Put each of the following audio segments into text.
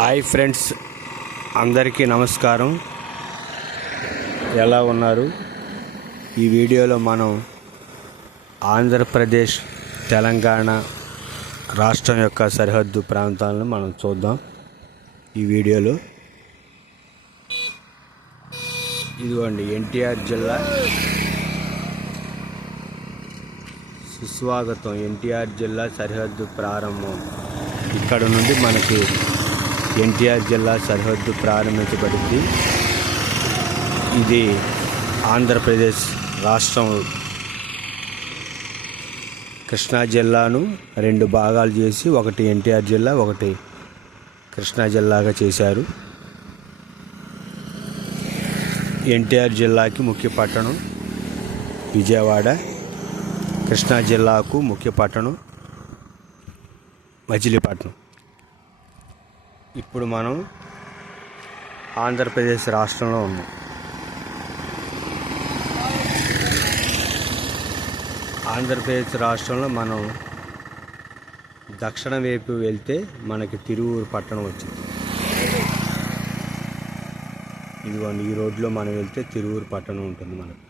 Hi friends అందరికీ నమస్కారం. ఎలా ఉన్నారు? ఈ వీడియోలో మనం ఆంధ్రప్రదేశ్ తెలంగాణ రాష్ట్రం యొక్క సరిహద్దు ప్రాంతాలను మనం చూద్దాం. ఈ వీడియోలో ఇదిగోండి ఎన్టీఆర్ జిల్లా. సుస్వాగతం. ఎన్టీఆర్ జిల్లా సరిహద్దు ప్రారంభం. ఇక్కడ నుండి మనకి ఎన్టీఆర్ జిల్లా సరిహద్దు ప్రారంభించబడింది. ఇది ఆంధ్రప్రదేశ్ రాష్ట్రం. కృష్ణా జిల్లాను రెండు భాగాలు చేసి ఒకటి ఎన్టీఆర్ జిల్లా, ఒకటి కృష్ణా జిల్లాగా చేశారు. ఎన్టీఆర్ జిల్లాకి ముఖ్య పట్టణం విజయవాడ, కృష్ణా జిల్లాకు ముఖ్య పట్టణం మచిలీపట్నం. ఇప్పుడు మనం ఆంధ్రప్రదేశ్ రాష్ట్రంలో ఉన్నాం. ఆంధ్రప్రదేశ్ రాష్ట్రంలో మనం దక్షిణ వైపు వెళ్తే మనకి తిరువూరు పట్టణం వచ్చింది. ఇదిగోండి ఈ రోడ్లో మనం వెళ్తే తిరువూరు పట్టణం ఉంటుంది మనకు.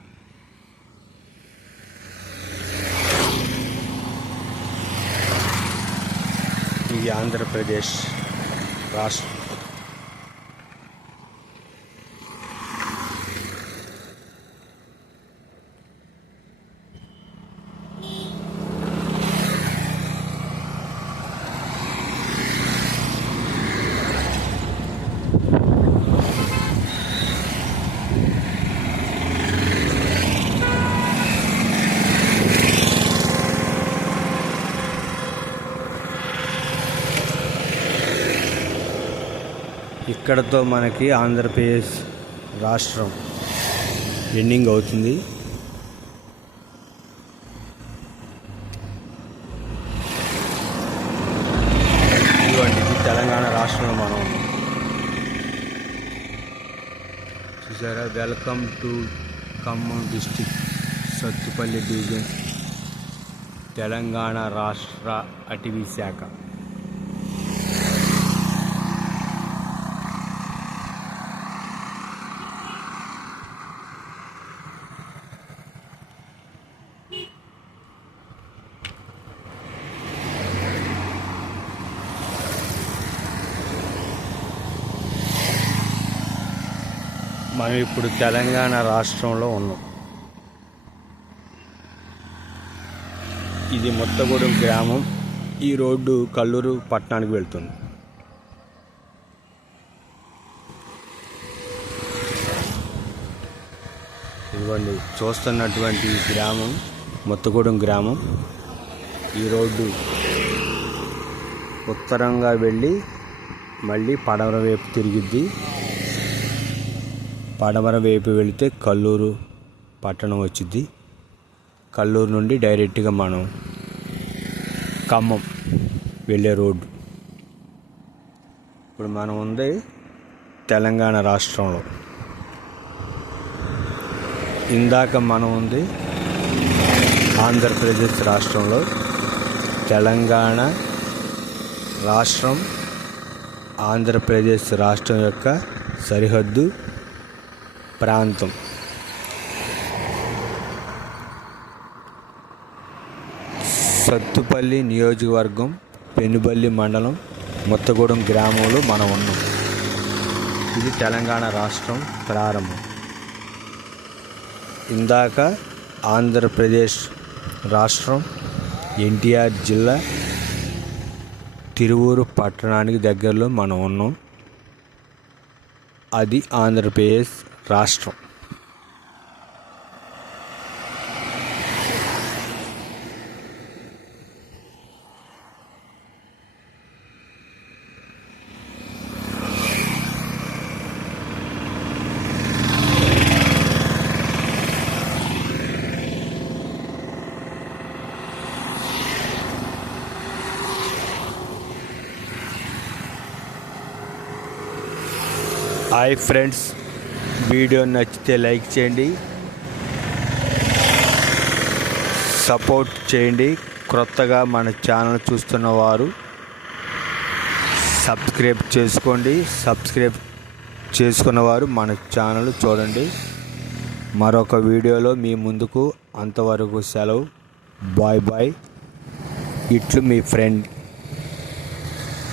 ఇది ఆంధ్రప్రదేశ్ రాష్ట్రం. ఇక్కడతో మనకి ఆంధ్రప్రదేశ్ రాష్ట్రం ఎండింగ్ అవుతుంది. ఇదిగోండి ఇది తెలంగాణ రాష్ట్రంలో మనం చూసారా. Welcome to Khammam district, Sathupalli division, Telangana రాష్ట్ర అటవీ శాఖ. మనం ఇప్పుడు తెలంగాణ రాష్ట్రంలో ఉన్నాం. ఇది మొత్తగూడెం గ్రామం. ఈ రోడ్డు కల్లూరు పట్టణానికి వెళ్తుంది. ఇదిగోండి చూస్తున్నటువంటి ఈ గ్రామం మొత్తగూడెం గ్రామం. ఈ రోడ్డు ఉత్తరంగా వెళ్ళి మళ్ళీ పడమర వైపు తిరిగిద్ది. పడమర వైపు వెళితే కల్లూరు పట్టణం వచ్చింది. కల్లూరు నుండి డైరెక్ట్గా మనం ఖమ్మం వెళ్ళే రోడ్డు. ఇప్పుడు మనం ఉంది తెలంగాణ రాష్ట్రంలో. ఇందాక మనం ఉంది ఆంధ్రప్రదేశ్ రాష్ట్రంలో. తెలంగాణ రాష్ట్రం ఆంధ్రప్రదేశ్ రాష్ట్రం యొక్క సరిహద్దు ప్రాంతం. సత్తుపల్లి నియోజకవర్గం, పెనుబల్లి మండలం, మొత్తగూడెం గ్రామంలో మనం ఉన్నాం. ఇది తెలంగాణ రాష్ట్రం ప్రారంభం. ఇందాక ఆంధ్రప్రదేశ్ రాష్ట్రం ఎన్టీఆర్ జిల్లా తిరువూరు పట్టణానికి దగ్గరలో మనం ఉన్నాం. అది ఆంధ్రప్రదేశ్ రాష్ట్రం. హాయ్ ఫ్రెండ్స్, వీడియో నచ్చితే లైక్ చేయండి, సపోర్ట్ చేయండి. క్రొత్తగా మన ఛానల్ చూస్తున్న వారు సబ్స్క్రైబ్ చేసుకోండి. సబ్స్క్రైబ్ చేసుకున్నవారు మన ఛానల్ చూడండి. మరొక వీడియోలో మీ ముందుకు. అంతవరకు సెలవు. Bye bye. ఇట్లు మీ ఫ్రెండ్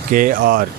కేఆర్.